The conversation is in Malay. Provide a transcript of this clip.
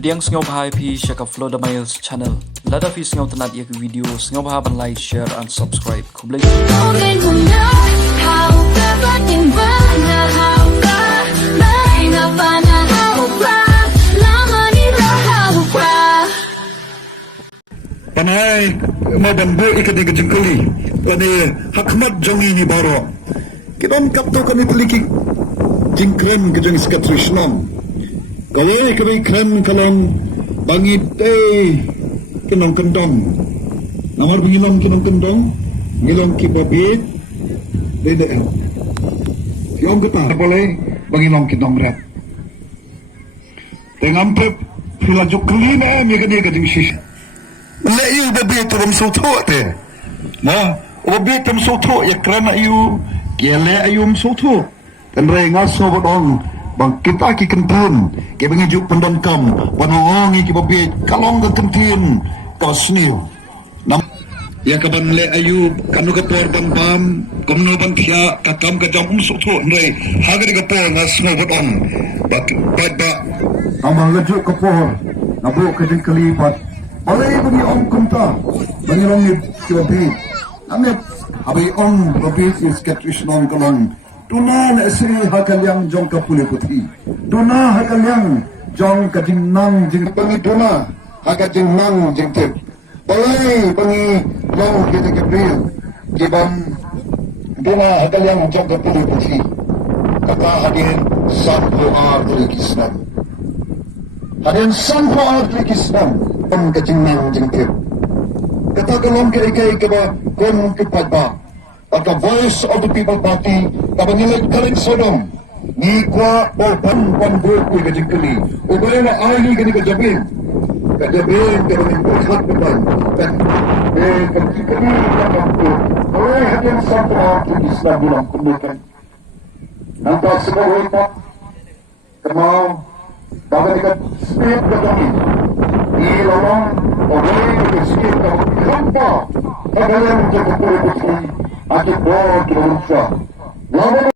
Pdiang sngewbha pi shaka FLOWDA MILES Channel. Lada fi sngewtynnad yak video sngewbha ban like, share and subscribe. Khublei Shibun. Panai mabambu ikati ke jengkuli pada hakmat jongi ni baroh kita kapto kami teliki jingkrem ke jongi sekat Shnong kawai kami krem kalong bangit kenong kendong namar bangilong kenong kendong ngilong kibabit beda yom kita boleh bangilong kenong rat dengan pep filajuk kelina mi kadi ke jengsi Lek you babi turum sotok te. Nah, babi turum sotok ya kerana you gele ayum sotok. Dan rengas sobodong bang kita ki kentin. Ke bengijuk pendonkam panong ki babi kalong ke kentin ka sniu. Nam ya kaban le ayu kanu ka tor ban bam komno ban khia kakam ka jam sotok ndai hagari ka por ngas sobodong. Ba amang lejuk ka por. Nabu ke kelipat oleh bagi om kunta bagi longit kiwei amet abai om robis is Shnong kalong tuna na sri hakal yang jong ka puli puthi tuna hakal yang jong ka jingnang jing pangi tuna hakal jingnang jingtep oleh pangi long kita kebril kibam tuna hakal yang jong ka puli puthi kata hadir sanpo ar kisnan hadir sanpo ar kisnan kejingnang jingtip kata kalong kaya kaba kon kepadba at the voice of the people party kaba nilay kaling sodom ni kwa o pan group ko kajingkali o ba na ali gani kajabin kaba ng pagkat papan kan kajingkali kaba ay hadin sa mga isla bilang kumutan nampak sebuah ito kamau baga ikat speed na kami ilawang oleh miskin kamu hampa kalian menjaga produksi atau bor kita berusaha lawan